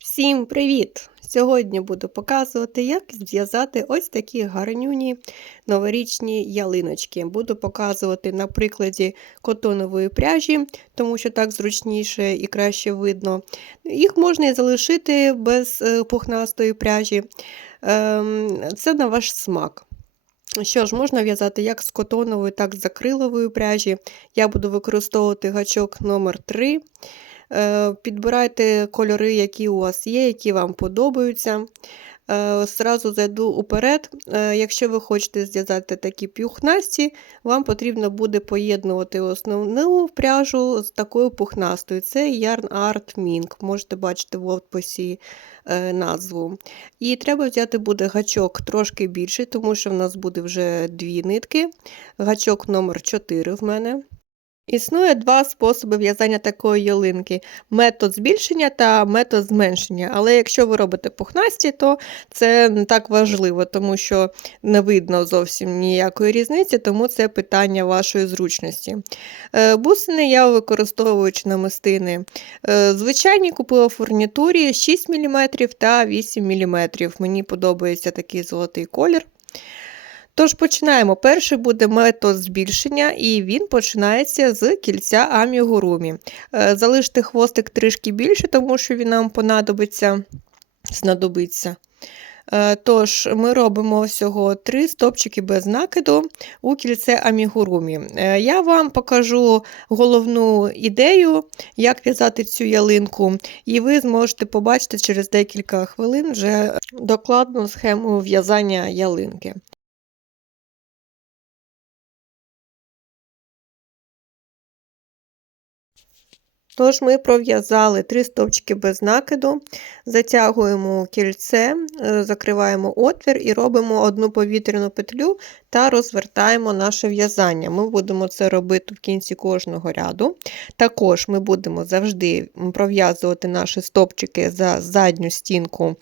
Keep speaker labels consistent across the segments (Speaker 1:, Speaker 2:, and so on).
Speaker 1: Всім привіт! Сьогодні буду показувати, як зв'язати ось такі гарнюні новорічні ялиночки. Буду показувати на прикладі котонової пряжі, тому що так зручніше і краще видно. Їх можна і залишити без е, пухнастої пряжі. Ем, Це на ваш смак. Що ж, можна в'язати як з котонової, так і з акрилової пряжі. Я буду використовувати гачок номер 3 Е, Підбирайте кольори, які у вас є, які вам подобаються. Е, Зразу зайду уперед. Е, Якщо ви хочете зв'язати такі пухнасті, вам потрібно буде поєднувати основну пряжу з такою пухнастою. Це Yarn Art Mink. Можете бачити в описі назву. І треба взяти буде гачок трошки більший, тому що в нас буде вже дві нитки. Гачок номер 4 в мене. Існує два способи в'язання такої ялинки: метод збільшення та метод зменшення. Але якщо ви робите пухнасті, то це не так важливо, тому що не видно зовсім ніякої різниці, тому це питання вашої зручності. Е, бусини я використовуючи намистини. Е, звичайні купила в фурнітурі 6 мм та 8 мм. Мені подобається такий золотий колір. Тож починаємо. Перший буде метод збільшення, і він починається з кільця амігурумі. Е, залиште хвостик трішки більше, тому що він нам понадобиться, знадобиться. Е, тож, ми робимо всього три стопчики без накиду у кільце амігурумі. Е, я вам покажу головну ідею, як в'язати цю ялинку, і ви зможете побачити через декілька хвилин вже докладну схему в'язання ялинки. Тож ми пров'язали три стовпчики без накиду, затягуємо кільце, е, закриваємо отвір і робимо одну повітряну петлю та розвертаємо наше в'язання. Ми будемо це робити в кінці кожного ряду. Також ми будемо завжди пров'язувати наші стовпчики за задню стінку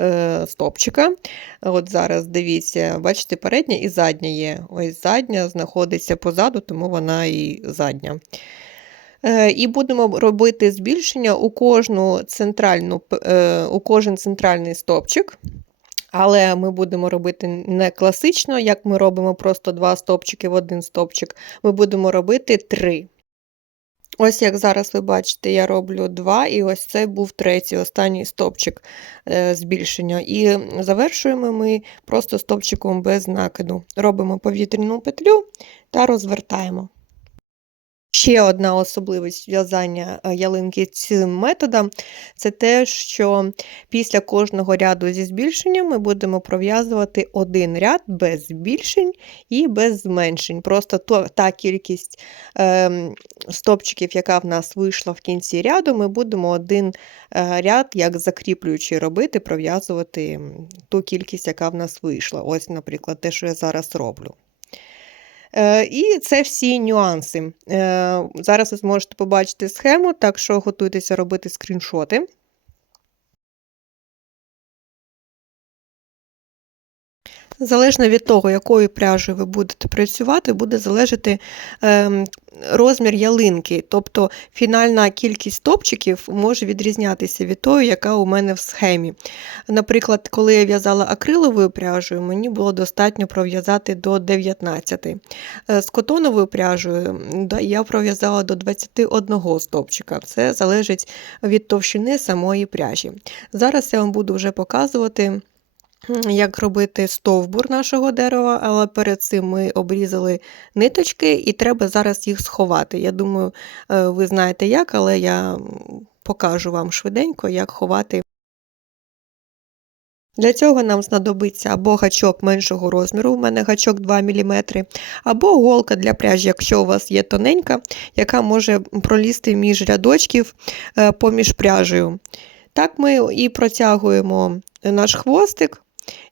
Speaker 1: е, стовпчика. От Зараз дивіться, бачите, передня і задня є. Ось задня знаходиться позаду, тому вона і задня. Е, і будемо робити збільшення у кожну центральну, е, у кожен центральний стопчик. Але ми будемо робити не класично, як ми робимо просто два стопчики в один стопчик. Ми будемо робити три. Ось, як зараз ви бачите, я роблю два, і ось це був третій, останній стопчик е, збільшення. І завершуємо ми просто стопчиком без накиду. Робимо повітряну петлю та розвертаємо. Ще одна особливість в'язання е, ялинки цим методом це те, що після кожного ряду зі збільшенням ми будемо пров'язувати один ряд без збільшень і без зменшень. Просто то, та кількість е, стопчиків, яка в нас вийшла в кінці ряду, ми будемо один е, ряд, як закріплюючи робити, пров'язувати ту кількість, яка в нас вийшла. Ось, наприклад, те, що я зараз роблю. Е, і це всі нюанси. Е, зараз ви зможете побачити схему, так що готуйтеся робити скріншоти. Залежно від того, якою пряжею ви будете працювати, буде залежати ем, розмір ялинки. Тобто фінальна кількість топчиків може відрізнятися від того, яка у мене в схемі. Наприклад, коли я в'язала акриловою пряжею, мені було достатньо пров'язати до 19. Е, з котоновою пряжею я пров'язала до 21 стопчика. Це залежить від товщини самої пряжі. Зараз я вам буду вже показувати як робити стовбур нашого дерева, але перед цим ми обрізали ниточки і треба зараз їх сховати. Я думаю, е, ви знаєте як, але я покажу вам швиденько, як ховати. Для цього нам знадобиться або гачок меншого розміру, у мене гачок 2 мм, або голка для пряжі, якщо у вас є тоненька, яка може пролізти між рядочків е, поміж пряжею. Так ми і протягуємо наш хвостик.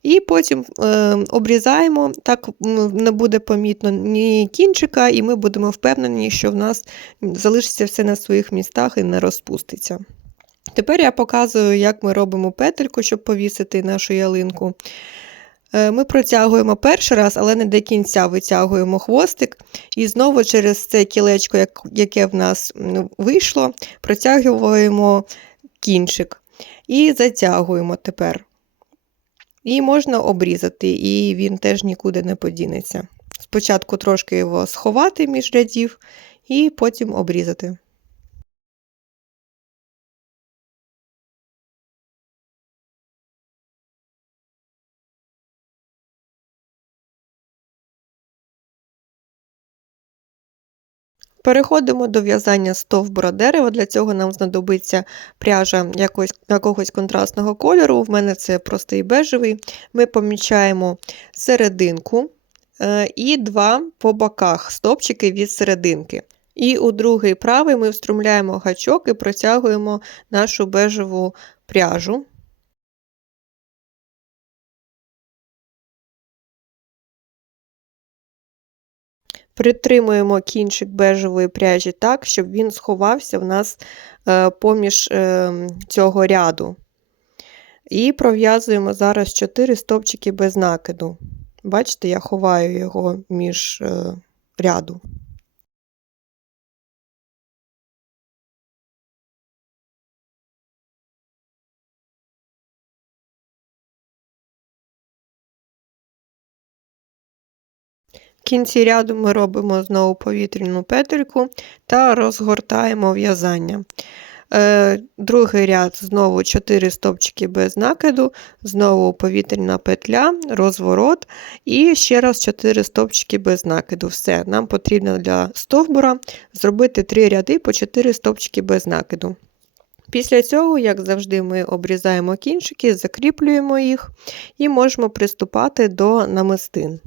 Speaker 1: І потім е, обрізаємо, так не буде помітно ні кінчика, і ми будемо впевнені, що в нас залишиться все на своїх містах і не розпуститься. Тепер я показую, як ми робимо петельку, щоб повісити нашу ялинку. Е, ми протягуємо перший раз, але не до кінця витягуємо хвостик. І знову через це кілечко, яке в нас вийшло, протягуємо кінчик. І затягуємо тепер. І можна обрізати, і він теж нікуди не подінеться. Спочатку трошки його сховати між рядів, і потім обрізати. Переходимо до в'язання стовбура дерева. Для цього нам знадобиться пряжа якогось, якогось контрастного кольору. В мене це простий бежевий. Ми помічаємо серединку е, і два по боках стовпчики від серединки. І у другий правий ми встромляємо гачок і протягуємо нашу бежеву пряжу. Притримуємо кінчик бежевої пряжі так, щоб він сховався в нас е, поміж е, цього ряду. І пров'язуємо зараз 4 стовпчики без накиду. Бачите, я ховаю його між е, ряду. В кінці ряду ми робимо знову повітряну петельку та розгортаємо в'язання. Е, другий ряд знову 4 стопчики без накиду, знову повітряна петля, розворот і ще раз 4 стопчики без накиду. Все, нам потрібно для стовбура зробити 3 ряди по 4 стопчики без накиду. Після цього, як завжди, ми обрізаємо кінчики, закріплюємо їх і можемо приступати до намистин.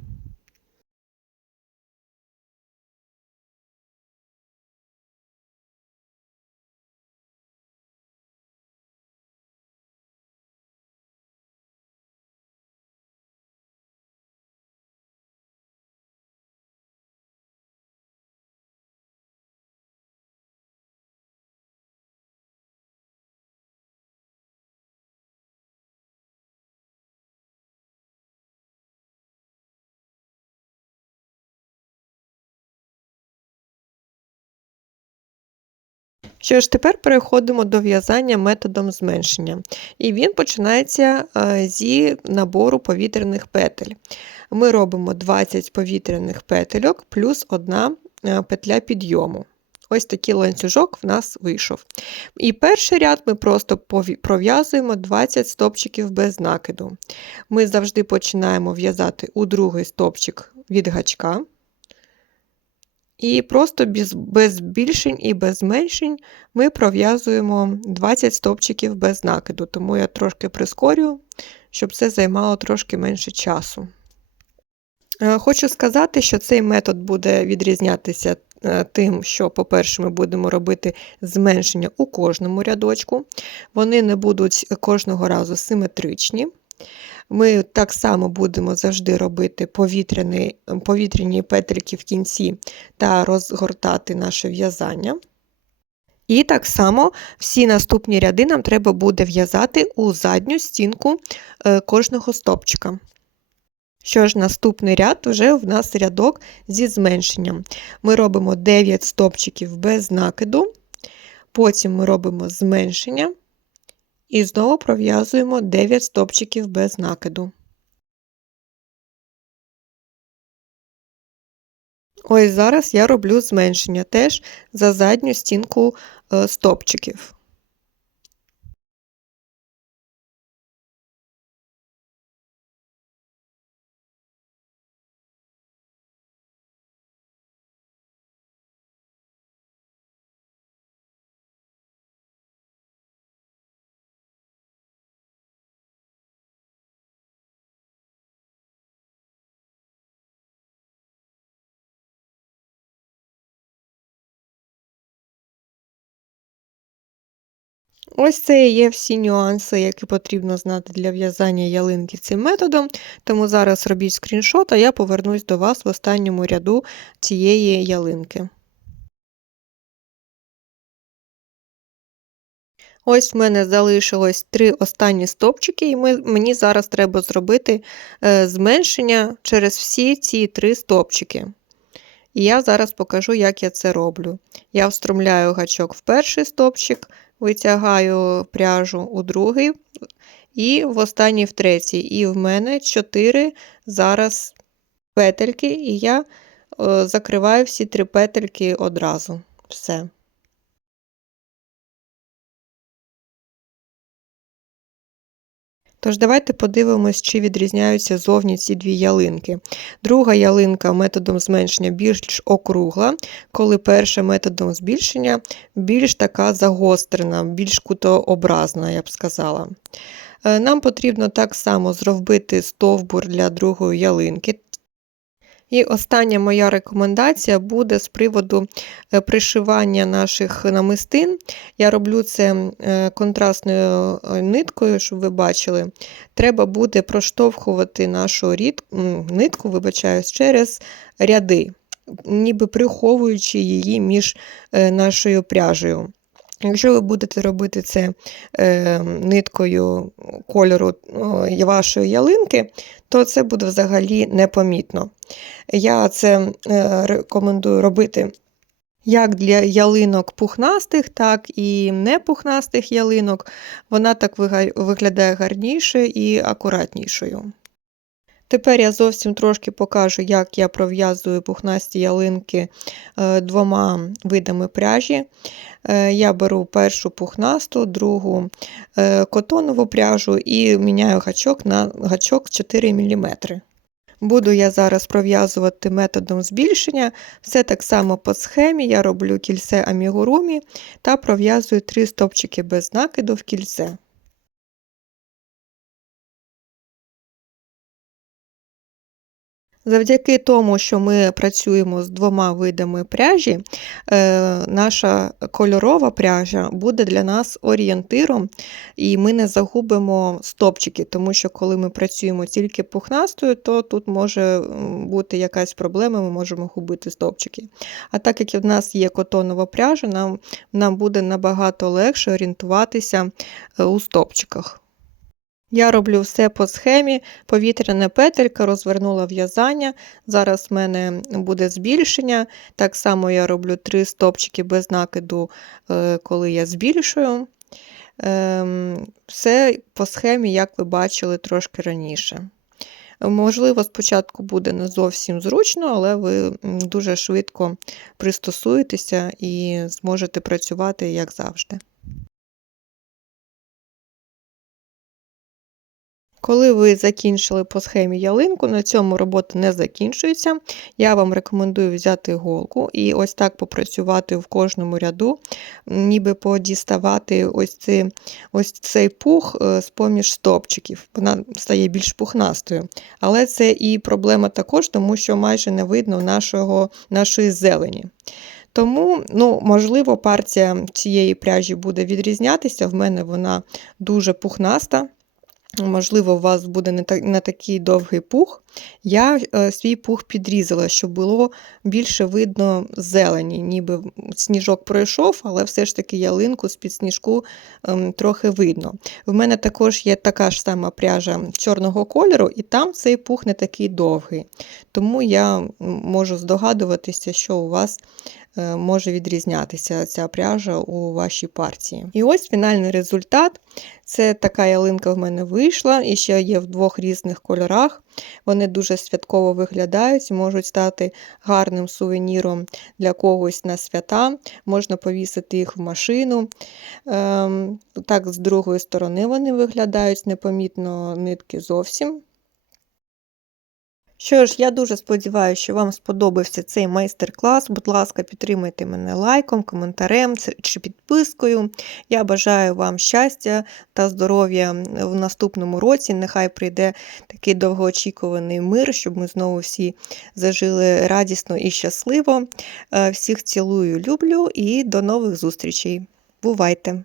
Speaker 1: Що ж, тепер переходимо до в'язання методом зменшення. І він починається е, зі набору повітряних петель. Ми робимо 20 повітряних петельок плюс одна е, петля підйому. Ось такий ланцюжок в нас вийшов. І перший ряд ми просто пров'язуємо 20 стопчиків без накиду. Ми завжди починаємо в'язати у другий стопчик від гачка. І просто без без збільшень і без зменшень ми пров'язуємо 20 стовпчиків без накиду, тому я трошки прискорюю, щоб це займало трошки менше часу. Е, хочу сказати, що цей метод буде відрізнятися е, тим, що, по-перше, ми будемо робити зменшення у кожному рядочку. Вони не будуть кожного разу симетричні. Ми так само будемо завжди робити повітряні, повітряні петельки в кінці та розгортати наше в'язання. І так само всі наступні ряди нам треба буде в'язати у задню стінку е, кожного стопчика. Що ж, наступний ряд вже в нас рядок зі зменшенням. Ми робимо 9 стопчиків без накиду, потім ми робимо зменшення. І знову пров'язуємо 9 стопчиків без накиду. Ось зараз я роблю зменшення теж за задню стінку е, стопчиків. Ось це і є всі нюанси, які потрібно знати для в'язання ялинки цим методом. Тому зараз робіть скріншот, а я повернусь до вас в останньому ряду цієї ялинки. Ось в мене залишилось три останні стопчики, і ми, мені зараз треба зробити е, зменшення через всі ці три стопчики. І я зараз покажу, як я це роблю. Я встромляю гачок в перший стопчик, витягаю пряжу у другий і в останній в третій. І в мене 4 зараз петельки, і я е, закриваю всі три петельки одразу. Все. Тож, давайте подивимось, чи відрізняються зовні ці дві ялинки. Друга ялинка методом зменшення більш округла, коли перша методом збільшення більш така загострена, більш кутообразна, я б сказала. Е, нам потрібно так само зробити стовбур для другої ялинки. І остання моя рекомендація буде з приводу е, пришивання наших намистин. Я роблю це е, контрастною е, ниткою, щоб ви бачили. Треба буде проштовхувати нашу рід... нитку вибачаюсь, через ряди, ніби приховуючи її між нашою пряжею. Якщо ви будете робити це е, ниткою кольору вашої ялинки, то це буде взагалі непомітно. Я це е, рекомендую робити як для ялинок пухнастих, так і непухнастих ялинок. Вона так виглядає гарніше і акуратнішою. Тепер я зовсім трошки покажу, як я пров'язую пухнасті ялинки е, двома видами пряжі. Е, я беру першу пухнасту, другу е, котонову пряжу і міняю гачок на гачок 4 мм. Буду я зараз пров'язувати методом збільшення. Все так само по схемі. Я роблю кільце амігурумі та пров'язую 3 стопчики без накиду в кільце. Завдяки тому, що ми працюємо з двома видами пряжі, е, наша кольорова пряжа буде для нас орієнтиром, і ми не загубимо стопчики, тому що коли ми працюємо тільки пухнастою, то тут може бути якась проблема, ми можемо губити стопчики. А так як в нас є котонова пряжа, нам, нам буде набагато легше орієнтуватися е, у стопчиках. Я роблю все по схемі, повітряна петелька, розвернула в'язання. Зараз в мене буде збільшення. Так само я роблю три стопчики без накиду, е, коли я збільшую. Ем, все по схемі, як ви бачили трошки раніше. Можливо, спочатку буде не зовсім зручно, але ви дуже швидко пристосуєтеся і зможете працювати як завжди. Коли ви закінчили по схемі ялинку, на цьому робота не закінчується. Я вам рекомендую взяти голку і ось так попрацювати в кожному ряду, ніби подіставати ось цей, ось цей пух е, з поміж стопчиків. Вона стає більш пухнастою. Але це і проблема також, тому що майже не видно нашого, нашої зелені. Тому, ну, можливо, партія цієї пряжі буде відрізнятися. В мене вона дуже пухнаста. Можливо, у вас буде не так, не такий довгий пух. Я е, свій пух підрізала, щоб було більше видно зелені, ніби сніжок пройшов, але все ж таки ялинку з-під сніжку ем, трохи видно. В мене також є така ж сама пряжа чорного кольору, і там цей пух не такий довгий. Тому я можу здогадуватися, що у вас Е, може відрізнятися ця пряжа у вашій партії. І ось фінальний результат. Це така ялинка в мене вийшла, і ще є в двох різних кольорах. Вони дуже святково виглядають, можуть стати гарним сувеніром для когось на свята, можна повісити їх в машину. Ем, так, з другої сторони вони виглядають непомітно нитки зовсім. Що ж, я дуже сподіваюся, що вам сподобався цей майстер-клас. Будь ласка, підтримайте мене лайком, коментарем чи підпискою. Я бажаю вам щастя та здоров'я в наступному році. Нехай прийде такий довгоочікуваний мир, щоб ми знову всі зажили радісно і щасливо. Е, всіх цілую, люблю і до нових зустрічей. Бувайте!